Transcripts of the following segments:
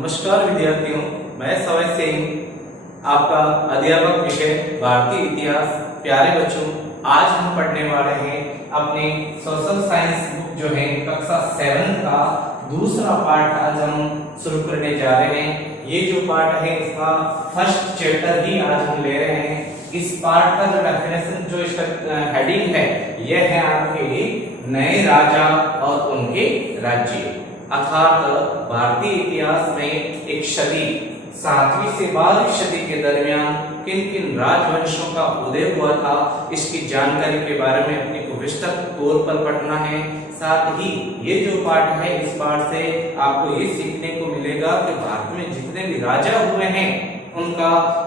नमस्कार विद्यार्थियों, मैं सवय सिंह आपका अध्यापक विषय भारतीय इतिहास। प्यारे बच्चों, आज हम पढ़ने वाले हैं अपने सोशल साइंस बुक जो है कक्षा 7 का दूसरा पार्ट आज हम शुरू करने जा रहे हैं। ये जो पार्ट है इसका फर्स्ट चैप्टर ही आज हम ले रहे हैं। इस पार्ट का जो डेफिनेशन जो इसका हेडिंग है यह है आपके नए राजा और उनके राज्य। अर्थात भारतीय इतिहास में एक सदी 7वीं से 12वीं सदी के दरमियान किन किन राजवंशों का उदय हुआ था, इसकी जानकारी के बारे में अपने को विस्तृत तौर पर पढ़ना है। साथ ही ये जो पाठ है, इस पाठ से आपको ये सीखने को मिलेगा कि भारत में जितने भी राजा हुए हैं उनका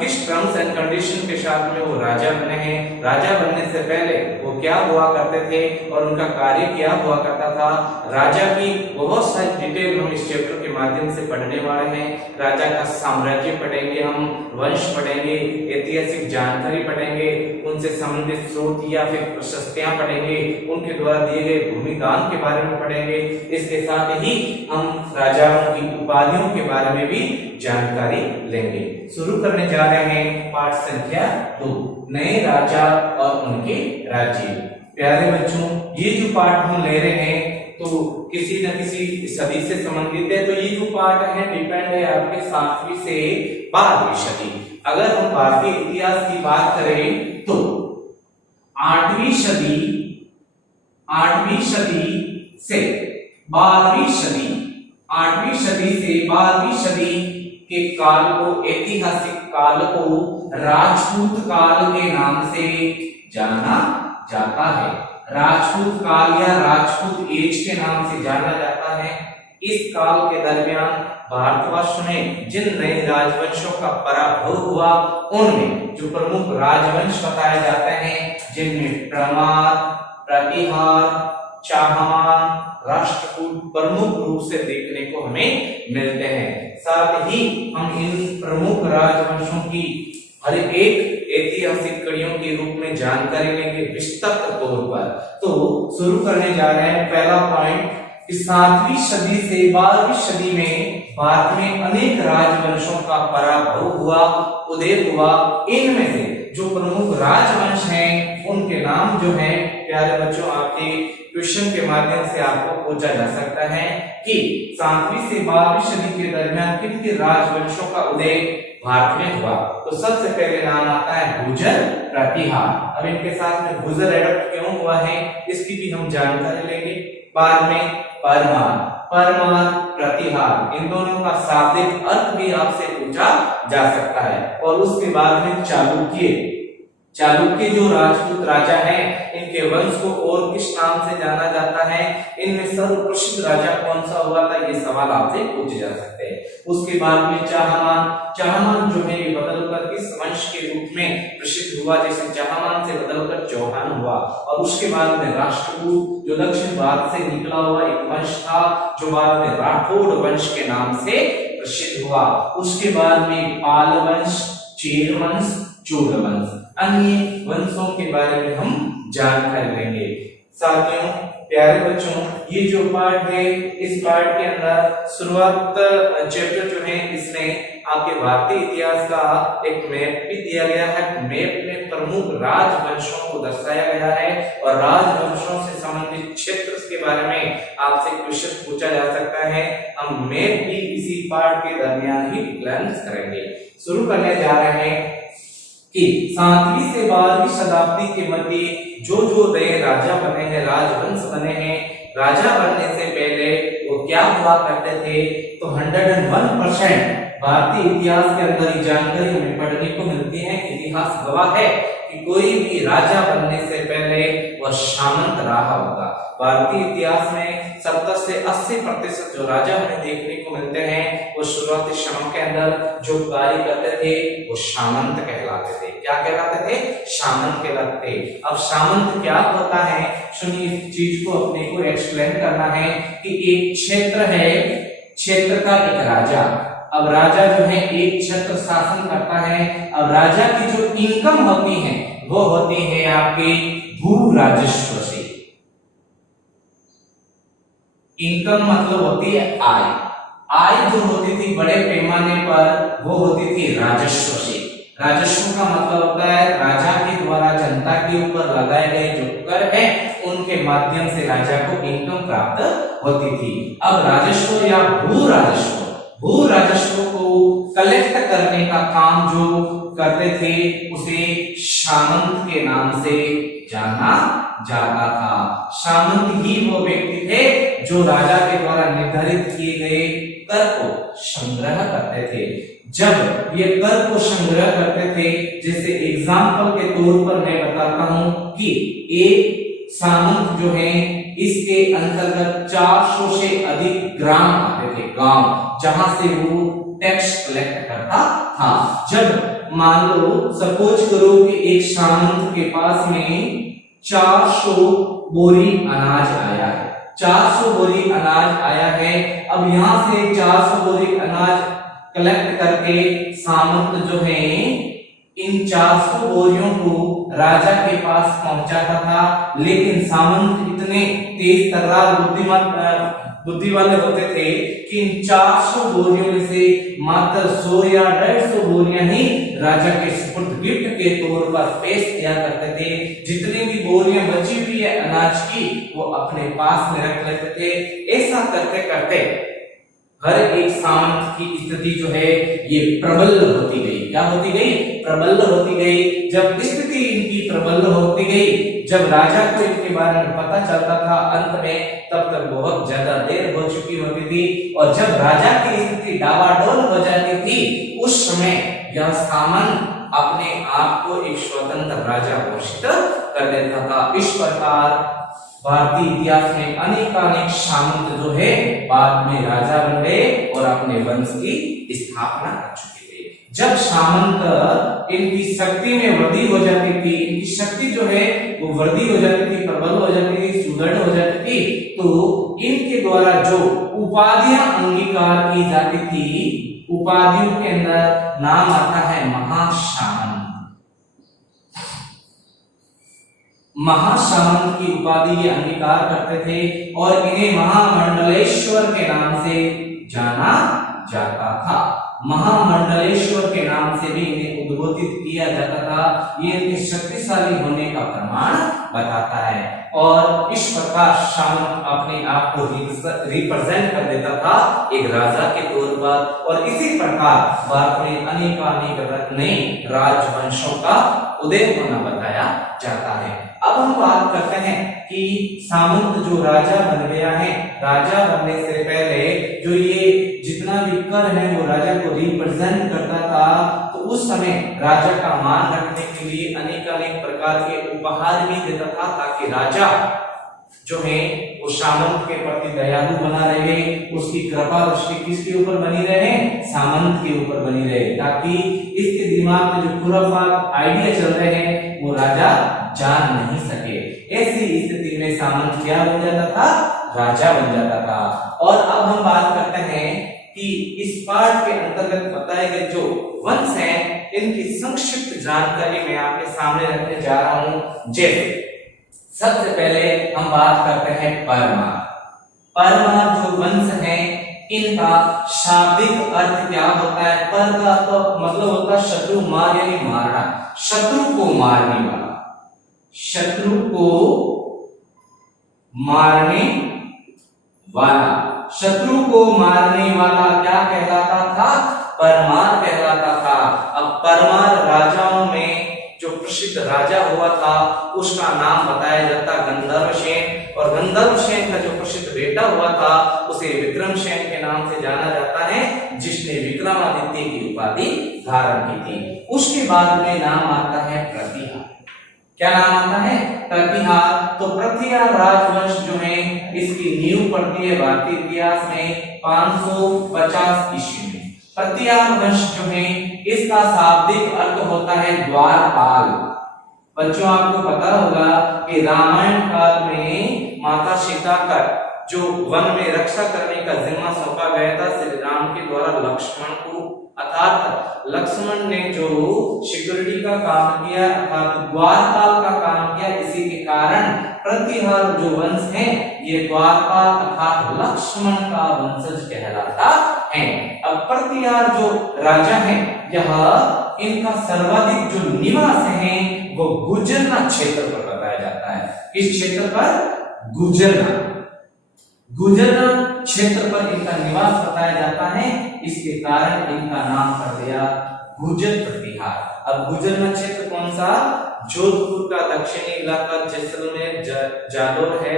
किस टर्म्स एंड कंडीशन के साथ में वो राजा बने हैं, राजा बनने से पहले वो क्या हुआ करते थे और उनका कार्य क्या हुआ करता था। राजा की बहुत सारी डिटेल हम इस चैप्टर के माध्यम से पढ़ने वाले हैं। राजा का साम्राज्य पढ़ेंगे, हम वंश पढ़ेंगे, ऐतिहासिक जानकारी पढ़ेंगे, उनसे संबंधित स्रोत या फिर प्रशस्तियां पढ़ेंगे, उनके द्वारा दिए गए भूमिदान के बारे में पढ़ेंगे। इसके साथ ही हम राजाओं की उपाधियों के बारे में भी जानकारी लेंगे। शुरू करने जा रहे हैं पाठ संख्या 2, नए राजा और उनके राज्य। प्यारे बच्चों, ये जो पाठ हम ले रहे हैं तो किसी न किसी सदी से संबंधित है। तो ये जो पाठ है डिपेंड है आपके 7वीं से 12वीं सदी। अगर हम भारतीय इतिहास की बात करें तो 8वीं सदी से 12वीं सदी, 8वीं सदी से 12वीं सदी के काल को, ऐतिहासिक काल को राजपूत काल के नाम से जाना जाता है। राजपूत काल या राजपूत एज के नाम से जाना जाता है। इस काल के दरमियान भारतवर्ष में जिन नए राजवंशों का पराभव हुआ उनमें जो प्रमुख राजवंश बताए जाते हैं, जिनमें परमार, प्रतिहार, चाहमान, राष्ट्रकूट प्रमुख रूप से देखने को हमें मिलते हैं। साथ ही हम इन प्रमुख राजवंशों की हर एक ऐतिहासिक कड़ियों के रूप में जानकारी लेंगे विस्तृत तौर पर। तो शुरू करने जा रहे हैं। पहला पॉइंट, 7वीं सदी से 12वीं सदी में भारत में अनेक राजवंशों का पराभव हुआ, उदय हुआ। इनमें से जो प्रमुख राजवंश हैं उनके नाम जो है प्यारे बच्चों आपके क्वेश्चन के माध्यम से आपको पूछा जा सकता है कि 7वीं से 12वीं सदी के दरमियान किन किन राजवंशों का उदय भारत में हुआ। तो सबसे पहले नाम आता है गुर्जर, प्रतिहार। अब इनके साथ में गुर्जर एडप्ट क्यों हुआ है इसकी भी हम जानकारी लेंगे। बाद में परमार, प्रतिहार, इन दोनों का शाब्दिक अर्थ भी आपसे पूछा जा सकता है। और उसके बाद में चालुक्य जो राजपूत राजा हैं, इनके वंश को और किस नाम से जाना जाता है, इनमें सर्वप्रसिद्ध राजा कौन सा हुआ था, ये सवाल आपसे पूछे जा सकते हैं। उसके बाद में चाहमान जो है ये बदलकर किस वंश के रूप में प्रसिद्ध हुआ, जैसे चाहमान से बदलकर चौहान हुआ। और उसके बाद में राष्ट्रकूट जो दक्षिण भारत से निकला हुआ एक वंश था, जो बाद में राठौड़ वंश के नाम से प्रसिद्ध हुआ। उसके बाद में पाल वंश, चेर वंश, चोल वंश, अन्य वंशों के बारे में हम जानकारी लेंगे। साथियों, प्यारे बच्चों, ये जो पार्ट है, इस पार्ट के अंदर शुरुआत चैप्टर जो है इसमें आपके भारतीय इतिहास का एक मैप भी दिया गया है। मैप में प्रमुख राजवंशों को दर्शाया गया है और राजवंशों से संबंधित क्षेत्र के बारे में आपसे क्वेश्चन पूछा जा सकता है। हम मैप भी इसी पार्ट के दरमियान ही डिक्लेयर करेंगे। शुरू करने जा रहे हैं कि 7वीं से 12वीं शताब्दी के मध्य जो नए राजा बने हैं, राजवंश बने हैं, राजा बनने से पहले वो क्या हुआ करते थे। तो 101% भारतीय इतिहास के अंदर ये जानकारी हमें पढ़ने को मिलती है। इतिहास गवाह है कि कोई भी राजा बनने से पहले वह सामंत रहा होगा। भारतीय इतिहास में 70 से 80% जो राजा हमें देखने को मिलते हैं वो शुरुआती समय के अंदर जो कार्य करते थे वो सामंत कहलाते थे। क्या कहलाते थे? सामंत कहलाते थे। अब सामंत क्या होता है, सुनिए, इस चीज को अपने को एक्सप्लेन करना है कि एक क्षेत्र है, क्षेत्र का एक राजा। अब राजा जो है एक क्षेत्र शासन करता है। अब राजा की जो इनकम होती है वो होती है आपके भू राजस्व से। इनकम मतलब होती है आय। आय जो होती थी बड़े पैमाने पर वो होती थी राजस्व से। राजस्व का मतलब होता है राजा के द्वारा जनता के ऊपर लगाए गए जो कर है उनके माध्यम से राजा को इनकम प्राप्त होती थी। अब राजस्व या भू राजस्व को कलेक्ट करने का काम जो करते थे उसे सामंत के नाम से जाना जाता था। सामंत ही वो व्यक्ति थे जो राजा के द्वारा निर्धारित किए गए कर को संग्रह करते थे। जब ये कर को संग्रह करते थे, जैसे एग्जाम्पल के तौर पर मैं बताता हूं कि एक सामंत जो है इसके अंतर्गत 400 से अधिक ग्राम आते थे, गांव, जहां से वो टैक्स कलेक्ट करता था। जब मान लो सपोज करो कि एक सामंत के पास में 400 बोरी अनाज आया है, 400 बोरी अनाज आया है। अब यहां से 400 बोरी अनाज कलेक्ट करके सामंत जो है इन 400 बोरियों को राजा के पास पहुंचाता था, लेकिन सामंत इतने तेज तर्रार बुद्धि वाले होते थे कि इन 400 बोरियों में से मात्र 100 या 150 बोरियां ही राजा के सुपुर्द गिफ्ट के तौर पर पेश किया करते थे। जितनी भी बोरियां बची हुई है अनाज की वो अपने पास में रख लेते थे। ऐसा करते करते हर एक सामंत की स्थिति जो है ये प्रबल होती गई। क्या होती गई? प्रबल होती गई। जब स्थिति इनकी प्रबल होती गई, जब राजा को इनके बारे में पता चलता था अंत में, तब तक बहुत ज्यादा देर हो चुकी होती थी। और जब राजा की स्थिति डावाडोल हो जाती थी, उस समय यह सामंत अपने आप को एक स्वतंत्र राजा घोषित कर देता था। इस प्रकार भारतीय इतिहास में अनेकानेक सामंत जो है बाद में राजा बन गए और अपने वंश की स्थापना कर चुके थे। जब सामंत इनकी शक्ति में वृद्धि हो जाती थी, इनकी शक्ति जो है वो वृद्धि हो जाती थी, प्रबल हो जाती थी, सुदृढ़ हो जाती थी, तो इनके द्वारा जो उपाधियां अंगीकार की जाती थी, उपाधियों के अंदर नाम आता है महासामंत। महासामंत की उपाधि ये अंगीकार करते थे और इन्हें महामंडलेश्वर के नाम से जाना जाता था। महामंडलेश्वर के नाम से भी इन्हें उद्बोधित किया जाता था। ये इनके शक्तिशाली होने का प्रमाण बताता है। और इस प्रकार सामंत अपने आप को रिप्रेजेंट कर देता था एक राजा के तौर पर। और इसी प्रकार भारत में अनेक नए राजवंशों का उदय होना बताया जाता है। अब हम बात करते हैं कि सामंत जो राजा बन गया है, राजा बनने से पहले जो ये जितना भी कर है वो राजा को रिप्रेजेंट करता था, तो उस समय राजा का मान रखने के लिए अनेक प्रकार के उपहार भी देता था, ताकि राजा जो है वो सामंत के प्रति दयालु बना रहे, उसकी कृपा दृष्टि किसके ऊपर बनी रहे? सामंत के ऊपर बनी रहे, ताकि इसके दिमाग में जो खुराफात आइडिया चल रहे हैं वो राजा जान नहीं सके। ऐसी स्थिति में सामंत क्या बन जाता था? राजा बन जाता था। और अब हम बात करते हैं कि इस पाठ के अंतर्गत बताए गए जो वंश हैं इनकी संक्षिप्त जानकारी मैं आपके सामने रखने जा रहा हूं। जैसे सबसे पहले हम बात करते हैं परमार। परमार जो वंश है इनका शाब्दिक अर्थ क्या होता है? पर का तो मतलब होता है शत्रु मार यानी मारना, शत्रु को मारने वाला, शत्रु को मारने वाला। शत्रु को मारने वाला क्या कहलाता था? परमार कहलाता था। अब परमार राजाओं में जो प्रसिद्ध राजा हुआ था उसका नाम बताया जाता गंधर्वसेन, और गंधर्वसेन का जो प्रसिद्ध बेटा हुआ था उसे विक्रमसेन के नाम से जाना जाता है, जिसने विक्रमादित्य की उपाधि धारण की थी। उसके बाद में नाम आता है प्रतिहार। क्या नाम आता है? प्रतिहार। तो प्रतिहार राजवंश जो है इसकी नींव पड़ती है भारतीय इतिहास में 550 ईस्वी में। प्रतिहार वंश जो है इसका शाब्दिक अर्थ होता है द्वारपाल। बच्चों आपको पता होगा कि रामायण काल में माता सीता का जो वन में रक्षा करने का जिम्मा सौंपा गया था श्री राम के द्वारा लक्ष्मण को, अर्थात लक्ष्मण ने जो सिक्योरिटी का काम किया अर्थात द्वारपाल का काम किया, इसी के कारण प्रतिहार जो वंश है ये द्वारपाल अर्थात लक्ष्मण का वंशज कहलाता हैं। अब प्रतिहार जो राजा है, यह इनका सर्वाधिक जो निवास है वो गुजरना क्षेत्र पर बताया जाता है। इस क्षेत्र पर गुजरना क्षेत्र पर इनका निवास बताया जाता है, इसके कारण इनका नाम पड़ गया गुजर प्रतिहार। अब गुजरना क्षेत्र कौन सा? जोधपुर का दक्षिणी इलाका जैसलमेर जालोर है,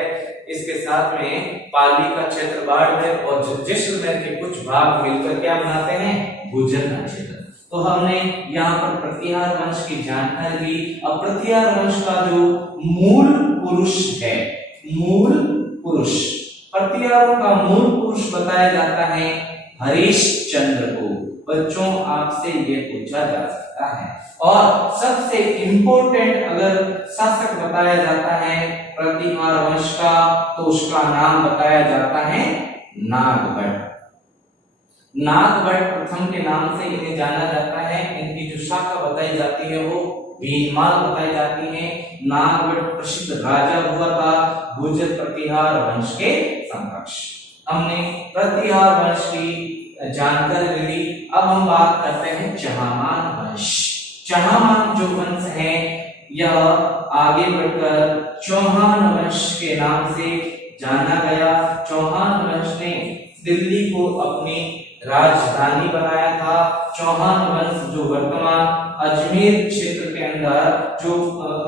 इसके साथ में पाली का क्षेत्र बाड़मेर और जैसलमेर के कुछ भाग मिलकर क्या बनाते हैं? गुजरना क्षेत्र। तो हमने यहाँ पर प्रतिहार वंश की जानकारी ली। अब प्रतिहार वंश का जो मूल पुरुष है, प्रतिहारों का मूल पुरुष बताया जाता है हरिश्चंद्र को। बच्चों आपसे ये पूछा जा सकता है। और सबसे इंपॉर्टेंट अगर शासक बताया जाता है प्रतिहार वंश का, तो उसका नाम बताया जाता है नागभट्ट। नागभट्ट प्रथम के नाम से इन्हें जाना जाता है। इनकी जो शाखा बताई जाती है वो भीनमाल बताई जाती है। नागभट्ट प्रसिद्ध राजा हुआ था गुर्जर प्रतिहार वंश के समकक्ष। हमने प्रतिहार वंश की जानकारी ली। अब हम बात करते हैं चहामान वंश। चहामान जो वंश है यह आगे बढ़कर चौहान वंश के नाम से जाना गया। चौहान वंश ने दिल्ली को अपनी राजधानी बनाया था। चौहान वंश जो वर्तमान अजमेर क्षेत्र के अंदर जो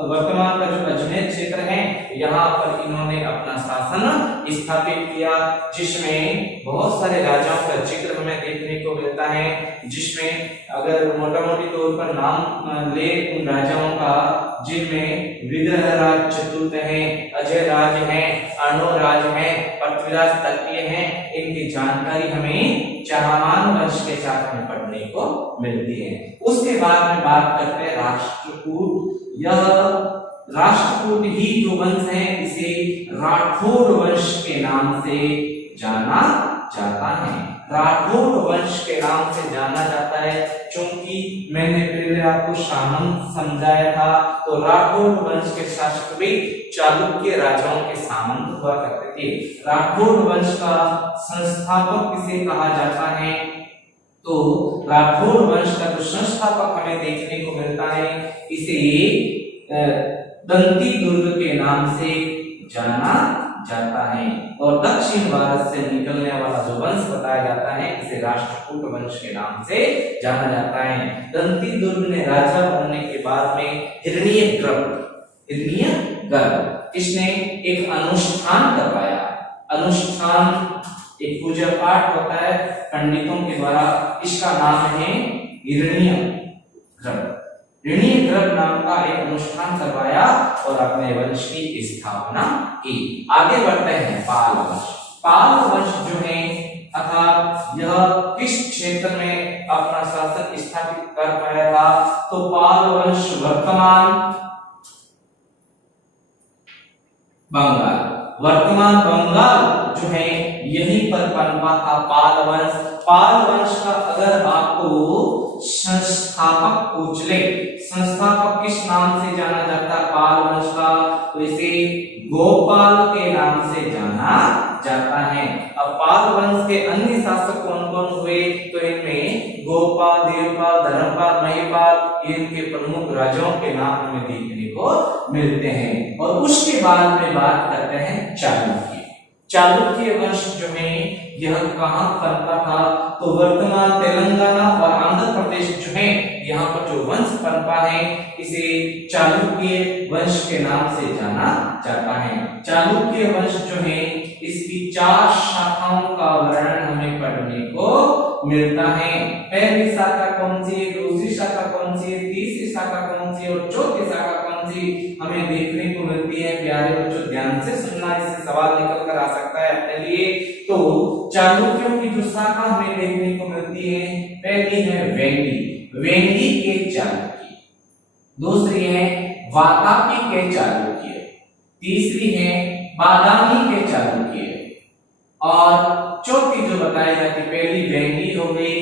वर्तमान का जो अजमेर क्षेत्र है, यहाँ पर इन्होंने अपना शासन स्थापित किया, जिसमें बहुत सारे राजाओं का जिक्र हमें देखने को मिलता है। जिसमें अगर मोटा मोटी तौर पर नाम ले उन राजाओं का, जिनमें विग्रहराज चतुर्थ है, अजय राज है, अर्णोराज है, पृथ्वीराज तृतीय है, इनकी जानकारी हमें चहामान वंश के साथ में पढ़ने को मिलती है। उसके बाद में बात करते हैं राष्ट्रकूट। यह राष्ट्रकूट ही जो वंश है इसे राठौर वंश के नाम से जाना जाता है। राठौर वंश के नाम से जाना जाता है क्योंकि मैंने पहले आपको सामंत समझाया था, तो राठौर वंश के शासक भी चालुक्य राजाओं के सामंत हुआ करते थे। राठौर वंश का संस्थापक किसे कहा जाता है? तो राठौर वंश का जो संस्थापक हमें देखने को मिलता है, इसे दंती दुर्ग के नाम से जाना जाता है। और दक्षिण भारत से निकलने वाला जो वंश बताया जाता है इसे राष्ट्रकूट वंश के नाम से जाना जाता है। दंती दुर्ग ने राजा बनने के बाद में हिरण्यगर्भ इसने एक अनुष्ठान करवाया। अनुष्ठान एक पूजा पाठ होता है पंडितों के द्वारा, इसका नाम है हिरण्यगर्भ। हिरण्यगर्भ नाम का एक अनुष्ठान करवाया और अपने वंश की स्थापना की। आगे बढ़ते हैं पाल वंश। पाल वंश जो है अर्थात यह किस क्षेत्र में अपना शासन स्थापित कर पाया था? तो पाल वंश वर्तमान बंगाल जो है यहीं पर पनपा था पाल वंश। पाल वंश का अगर आपको संस्थापक पूछ ले, संस्थापक किस नाम से जाना जाता है पाल वंश का? तो इसे गोपाल के नाम से जाना जाता है। अब पाल वंश के अन्य शासक कौन कौन हुए? तो इनमें गोपाल, देवपाल, धर्मपाल, महिपाल, इनके प्रमुख राजाओं के नाम हमें देखने को मिलते हैं। और उसके बाद में बात करते हैं चालुक्य। चालुक्य वंश जो है यह कहाँ पनपा था? तो वर्तमान तेलंगाना और आंध्र प्रदेश जो है यहाँ पर जो वंश पनपा है इसे चालुक्य वंश के नाम से जाना जाता है। चालुक्य वंश जो है इसकी 4 शाखाओं का वर्णन हमें पढ़ने को मिलता है। पहली शाखा कौन सी है, दूसरी शाखा कौन सी है, तीसरी शाखा कौन सी है और चौथी शाखा कौन सी हमें देखने को मिलती है। प्यारे बच्चों ध्यान से सुनना, इससे सवाल निकल कर आ सकता है अपने लिए। तो चालुक्यों की जो शाखा हमें देखने को मिलती है, पहली है वेंगी के चालुक्य, दूसरी है वातापी के चालुक्य, तीसरी है बादामी के चालुक्य और चौथी जो बताई जाती, पहली वेंगी हो गई,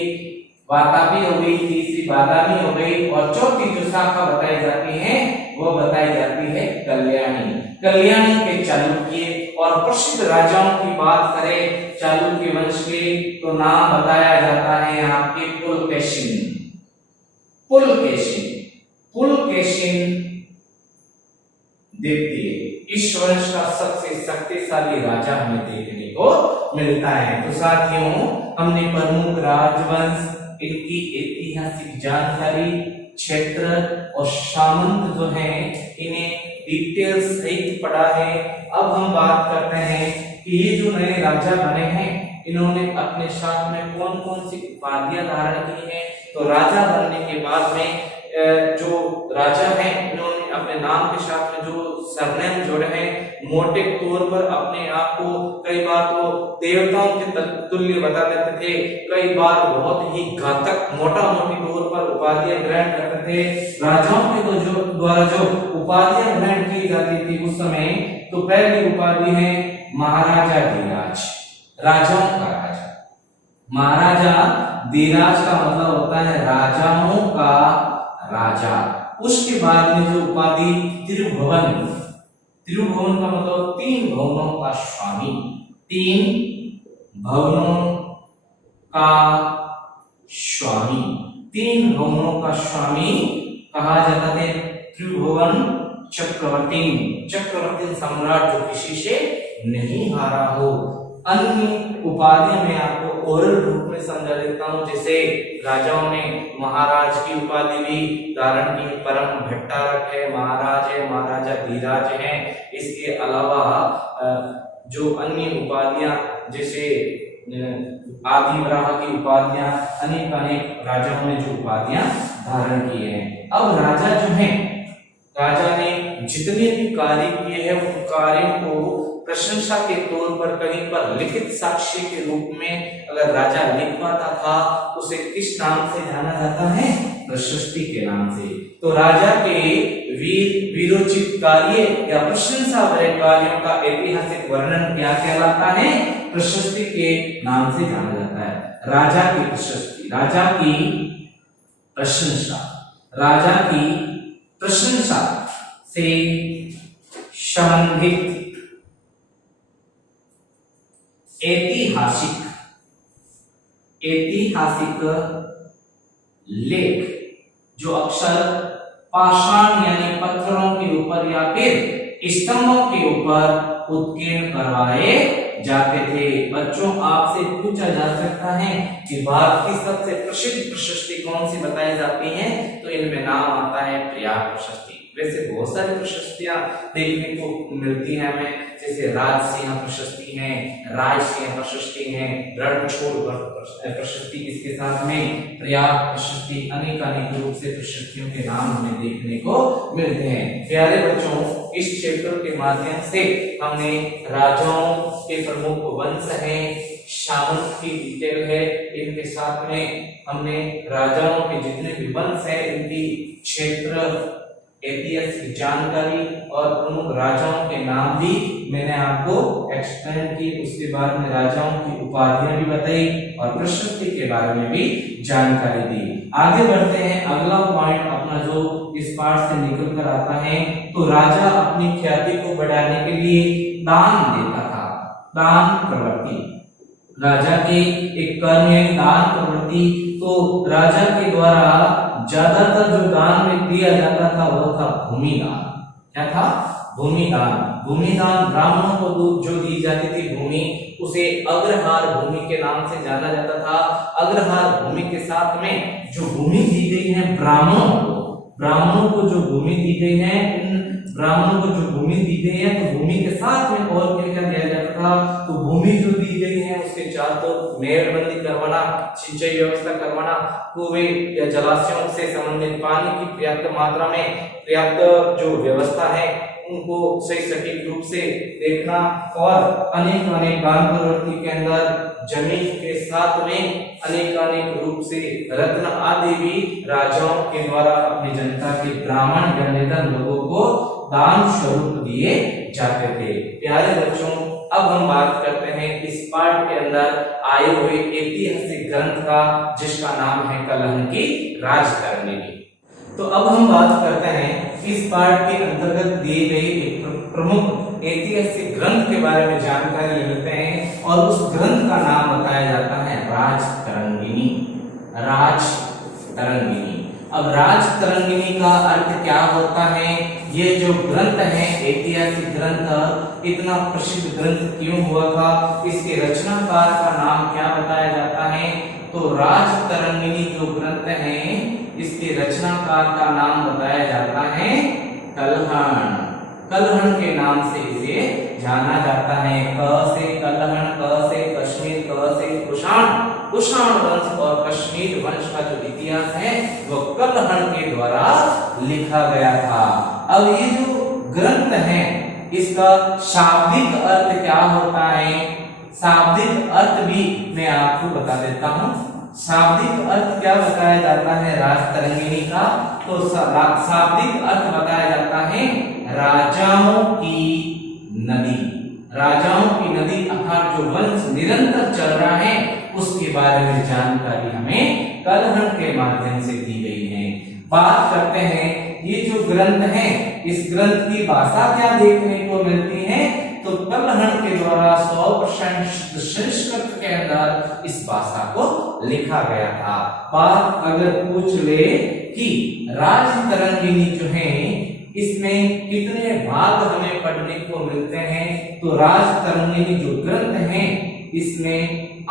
वातापी हो गई, तीसरी बादामी हो गई और चौथी जो शाखा बताई जाती है वो बताई जाती है कल्याणी। कल्याणी के चालुक्य। और प्रसिद्ध राजाओं की बात करें चालुक्य वंश के तो नाम बताया जाता है आपके पुलकेशिन। पुलकेशिन द्वितीय इस वंश का सबसे शक्तिशाली राजा हमें देखने को मिलता है। तो साथियों, हमने प्रमुख राजवंश, इनकी ऐतिहासिक जानकारी, क्षेत्र और सामंत जो हैं इन्हें डिटेल्स सहित पढ़ा है। अब हम बात करते हैं कि ये जो नए राजा बने हैं इन्होंने अपने साथ में कौन कौन सी उपाधियां धारण की हैं। तो राजा बनने के बाद में जो राजा हैं इन्होंने अपने नाम के साथ में जो सरनेम जोड़े हैं, मोटे तौर पर अपने आप को कई बार तो देवताओं के तुल्य बता देते थे, कई बार बहुत ही घातक मोटा मोटी तौर पर उपाधियां ग्रहण करते थे। राजाओं के जो द्वारा जो उपाधियां ग्रहण की जाती थी उस समय, तो पहली उपाधि है महाराजा धीराज, राजाओं का राजा। महाराजा धीराज का मतलब होता है राजाओं का राजा। उसके बाद में जो उपाधि त्रिभुवन, त्रिभुवन का मतलब 3 भवनों का स्वामी, 3 भवनों का स्वामी, 3 भवनों का स्वामी कहा जाता है त्रिभुवन चक्रवर्ती। चक्रवर्ती सम्राट जो किसी से नहीं हारा हो। अन्य उपाधियां मैं आपको ओरल रूप में समझा देता हूं। जैसे राजाओं ने महाराज की उपाधि भी धारण की, परम भट्टारक है, महाराज है, महाराजा धीराज है। इसके अलावा जो अन्य उपाधियां जैसे आदिवराह की उपाधियां, अनेक राजाओं ने जो उपाधियां धारण की है। अब राजा जो है, राजा ने जितने भी कार्य किए हैं उन कार्यों को प्रशंसा के तौर पर कहीं पर लिखित साक्ष्य के रूप में अगर राजा लिखवाता था उसे किस नाम से जाना जाता है? प्रशस्ति के नाम से। तो राजा के वीरोचित कार्य या प्रशंसा भरे कार्यों का ऐतिहासिक वर्णन क्या कहलाता है? प्रशस्ति के नाम से जाना जाता है। राजा की प्रशस्ति, राजा की प्रशंसा, राजा की प्रशंसा से संबंधित ऐतिहासिक लेख जो अक्सर पाषाण यानी पत्थरों के ऊपर या फिर स्तंभों के ऊपर उत्कीर्ण करवाए जाते थे। बच्चों, आपसे पूछा जा सकता है कि भारत की सबसे प्रसिद्ध प्रशस्ति कौन सी बताई जाती है? तो इनमें नाम आता है प्रयाग प्रशस्ति। वैसे बहुत सारी प्रशस्तियां देखने को मिलती हैं हमें, जैसे राजसिंह प्रशस्ति है, राजसिंह प्रशस्ति है, रणछोड़ प्रशस्ति, इसके साथ में प्रयाग प्रशस्ति, अनेक रूप से प्रशस्तियों के नाम हमें देखने को मिलते हैं। प्यारे बच्चों, इस चैप्टर के माध्यम से हमने राजाओं के प्रमुख वंश हैं, सामंत की डिटेल है, इनके साथ में हमने राजाओं के जितने भी वंश हैं इनकी क्षेत्र, ऐतिहासिक जानकारी और प्रमुख राजाओं के नाम भी मैंने आपको एक्सप्लेन की। उसके बाद में राजाओं की उपाधियां भी बताई और प्रशस्ति के बारे में भी जानकारी दी। आगे बढ़ते हैं। अगला पॉइंट अपना जो इस पाठ से निकल कर आता है, तो राजा अपनी ख्याति को बढ़ाने के लिए दान देता था। दान प्रवृत्ति, राजा के एक कर्म है दान प्रवृत्ति। तो राजा के द्वारा ज्यादातर जो दान में दिया जाता था वो था भूमि दान। क्या था? भूमि दान। भूमि दान ब्राह्मणों को जो दी जाती थी भूमि, उसे अग्रहार भूमि के नाम से जाना जाता था। अग्रहार भूमि के साथ में जो भूमि दी गई है ब्राह्मणों को जो भूमि दी गई है, उन ब्राह्मणों को जो भूमि दी गई है, तो भूमि के साथ में और क्या क्या दिया जाता था? तो भूमि जो दी गई है उसके चारों तरफ मेड़बंदी करवाना, सिंचाई व्यवस्था करवाना, कुएं या जलाशयों से संबंधित पानी की पर्याप्त मात्रा में पर्याप्त जो व्यवस्था है उनको सही सटीक रूप से देखना, और अनेक दान प्रवृत्ति के अंदर जमीन के साथ में अनेक रूप से रत्न आदि भी राजाओं के द्वारा अपनी जनता के ब्राह्मण या निर्धन लोगों को दान स्वरूप दिए जाते थे। प्यारे बच्चों, अब हम बात करते हैं इस पाठ के अंदर आए हुए ऐतिहासिक ग्रंथ का, जिसका नाम है कलह की राजकारणी। तो अब हम बात करते हैं इस पाठ के अंतर्गत दिए गए एक प्रमुख ऐतिहासिक ग्रंथ के बारे में जानकारी ले लेते हैं और उस ग्रंथ का नाम बताया जाता है राजतरंगिणी। राजतरंगिणी। अब राजतरंगिणी का अर्थ क्या होता है? ये जो ग्रंथ है, ऐतिहासिक ग्रंथ, इतना प्रसिद्ध ग्रंथ क्यों हुआ था? इसके रचनाकार का नाम क्या बताया जाता है? तो राजतरंगिणी जो ग्रंथ है, इसके रचनाकार का नाम बताया जाता है कल्हण। कल्हण के नाम से इसे जाना जाता है। क से कल्हण, क से कश्मीर, क से कुषाण। कुषाण वंश और कश्मीर वंश का जो इतिहास है वो कल्हण के द्वारा लिखा गया था। अब ये जो ग्रंथ है, इसका शाब्दिक अर्थ क्या होता है? शाब्दिक अर्थ भी मैं आपको बता देता हूँ। शाब्दिक अर्थ क्या बताया जाता है राजतरंगिणी का? तो शाब्दिक अर्थ बताया जाता है राजाओं की नदी। राजाओं की नदी अर्थात जो वंश निरंतर चल रहा है उसके बारे में जानकारी हमें कल्हण के माध्यम से दी गई है। बात करते हैं ये जो ग्रंथ है, इस ग्रंथ की भाषा क्या देखने को मिलती है? तो कल्हण के द्वारा 100% संस्कृत के अंदर इस भाषा को लिखा गया था। बात अगर पूछ ले कि राजतरंगिणी जो है इसमें कितने भाग हमें पढ़ने को मिलते हैं, तो राजतरंगिणी जो ग्रंथ है इसमें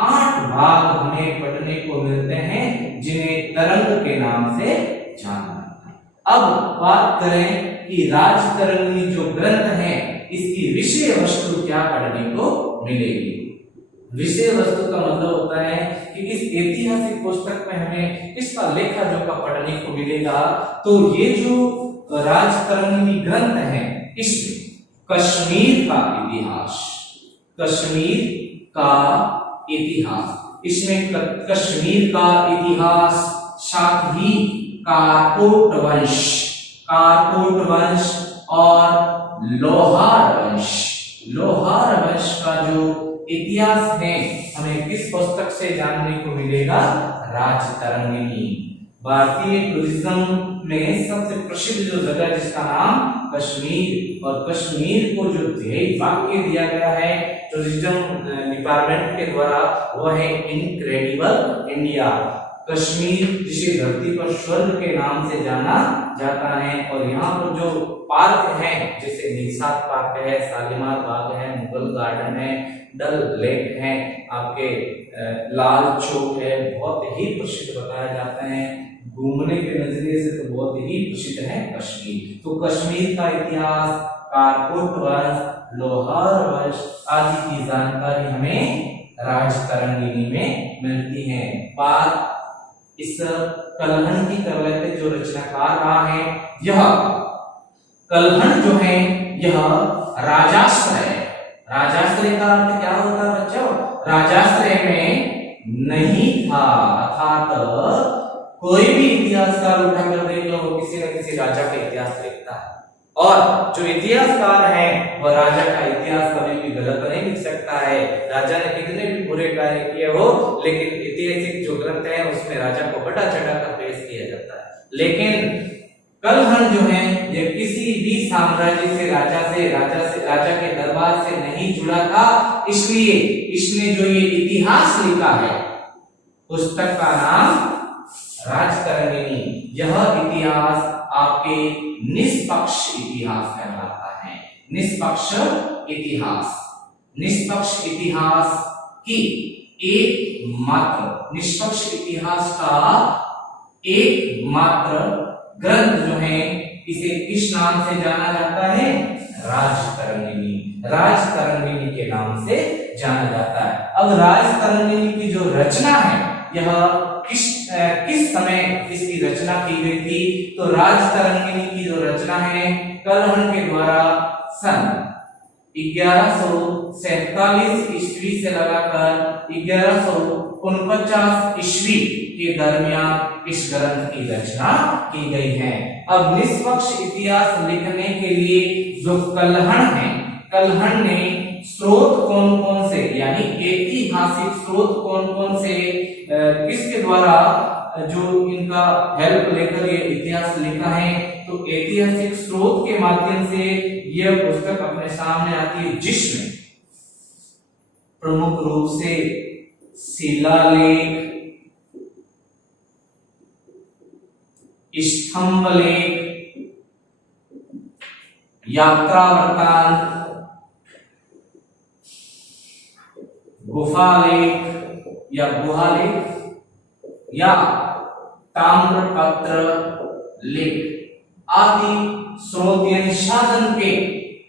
8 भाग हमें पढ़ने को मिलते हैं, जिन्हें तरंग के नाम से जाना जाता है। अब बात करें कि राजतरंगिणी जो ग्रंथ है इसकी विषय वस्तु क्या पढ़ने को मिलेगी। विषय वस्तु का मतलब होता है कि इस ऐतिहासिक पुस्तक में हमें किसका लेखा जोखा पढ़ने को मिलेगा। तो ये जो राजतरंगिणी ग्रंथ है, इसमें कश्मीर का इतिहास, कश्मीर का इतिहास, इसमें कश्मीर का इतिहास, साथ ही कारकोट वंश, कारकोट वंश और लोहार वंश, लोहार वंश का जो इतिहास है हमें किस पुस्तक से जानने को मिलेगा? राजतरंगिणी। भारतीय टूरिज्म में सबसे प्रसिद्ध जो जगह जिसका नाम कश्मीर, और कश्मीर को जो ध्येय वाक्य दिया गया है टूरिज्म डिपार्टमेंट के द्वारा, वह है इनक्रेडिबल इंडिया। कश्मीर जिसे धरती पर स्वर्ग के नाम से जाना जाता है, और यहाँ पर जो पार्क है जैसे निशात पार्क है, शालीमार बाग है, मुगल गार्डन है, डल लेक है, आपके लाल चौक है, बहुत ही प्रसिद्ध बताया जाता है। घूमने के नजरिए से तो बहुत ही प्रसिद्ध है कश्मीर। तो कश्मीर का इतिहास, कारकोट वंश, लोहार वंश आदि की जानकारी हमें राजतरंगिणी में मिलती है। बात इस कल्हण की कर लेते, जो रचनाकार रहा है, यह कल्हण जो है यह राजाश्रय, राजाश्रय का अर्थ क्या होता है बच्चों? राजाश्रय में नहीं था, अर्थात कोई भी इतिहासकार उठाकर देख लो वो किसी न किसी राजा का इतिहास लिखता है, और जो इतिहासकार है वह राजा का इतिहास कभी भी गलत नहीं लिख सकता है। राजा ने कितने भी बुरे कार्य किए हो, लेकिन ऐतिहासिक जो ग्रंथ है उसमें राजा को बढ़ा चढ़ाकर पेश किया जाता है। लेकिन कल्हण जो है ये किसी भी साम्राज्य से राजा के दरबार से नहीं जुड़ा था, इसलिए इसने जो ये इतिहास लिखा है पुस्तक का नाम राजतरंगिणी। यह इतिहास आपके निष्पक्ष इतिहास कहलाता है। निष्पक्ष इतिहास, निष्पक्ष इतिहास की एकमात्र, निष्पक्ष इतिहास का एकमात्र ग्रंथ जो है इसे किस नाम से जाना जाता है? राजतरंगिणी, राजतरंगिणी के नाम से जाना जाता है। अब राजतरंगिणी की जो रचना है यह किस समय इसकी रचना की गई थी? तो राजतरंगिणी की जो रचना है कल्हण के द्वारा सन 1147 ईस्वी से लगाकर 1149 ईस्वी के दरमियान इस ग्रंथ की रचना की गई है। अब निष्पक्ष इतिहास लिखने के लिए जो कल्हण है, कल्हण ने स्रोत कौन कौन से, यानी ऐतिहासिक स्रोत कौन कौन से किसके द्वारा जो इनका हेल्प लेकर ये इतिहास लिखा है, तो ऐतिहासिक स्रोत के माध्यम से यह पुस्तक अपने सामने आती है, जिसमें प्रमुख रूप से शिलालेख, स्तंभ लेख, यात्रा वृत्तांत, गुफा लेख या गुहा लेख या ताम्रपत्र लेख आदि स्रोत यानी साधन के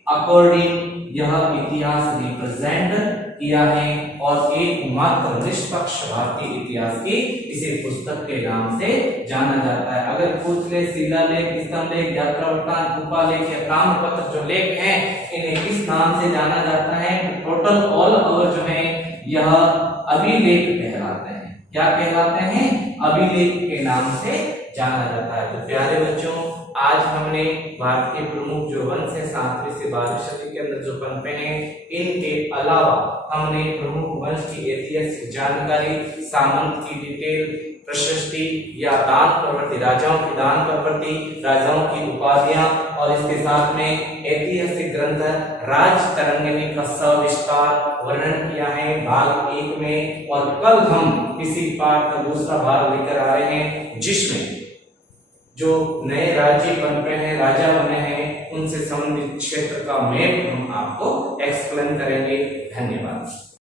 अकॉर्डिंग यह इतिहास रिप्रेजेंट किया है और एकमात्र निष्पक्ष भारतीय इतिहास की इसे पुस्तक के नाम से जाना जाता है। अगर पूछ ले शिलालेख, स्तंभ लेख, यात्रा वृत्तांत, गुफा लेख या ताम्रपत्र जो लेख हैं इन्हें किस नाम से जाना जाता है, टोटल ऑल ओवर जो है यह अभिलेख कहलाते हैं। क्या कहलाते हैं? अभिलेख के नाम से जाना जाता है। तो प्यारे बच्चों, आज हमने भारत के प्रमुख जो वंश है 7वीं से 12वीं सदी के अंदर जो पनपे हैं, इनके अलावा हमने प्रमुख वंश की ऐतिहासिक जानकारी, सामंत की डिटेल, प्रशस्ति या दान प्रवृत्ति, राजाओं की दान प्रवृत्ति, राजाओं की उपाधियां और इसके साथ में ऐतिहासिक ग्रंथ राज तरंगिणी का सविस्तार वर्णन किया है भाग 1 में। और कल हम इसी पाठ का दूसरा भाग लेकर आ रहे हैं, जिसमें जो नए राज्य पनपे हैं, राजा बने हैं, उनसे संबंधित क्षेत्र का मैप हम आपको एक्सप्लेन करेंगे। धन्यवाद।